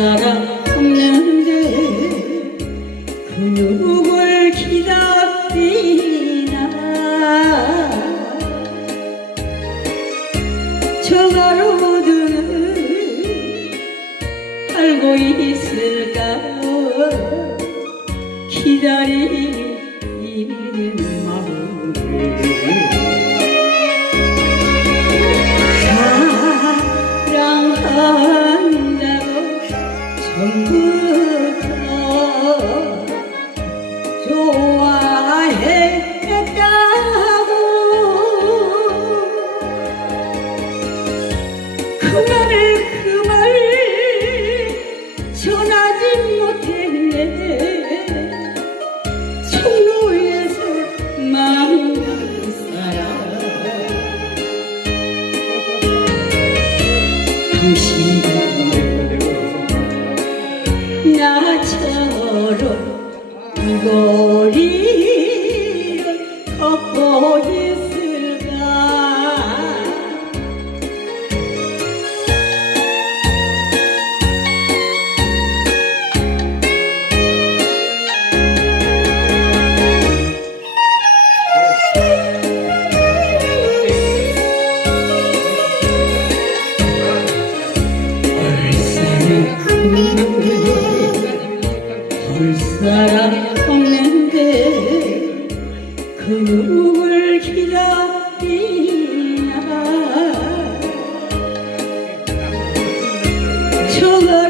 사람 없는데 그 누굴 기다리나? 저 가로등을 알고 있을까요? 기다리는 마음을 know 이 거리를 걷고 있을까? 볼 사람 없는데 누굴 기다리나 저가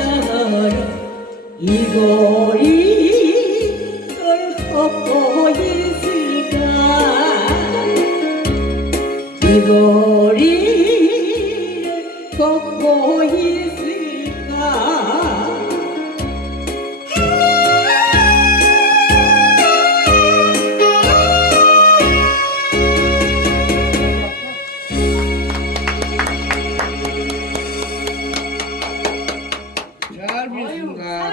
이 거리를 걷고 있을까? 이 거리를 걷고 있을까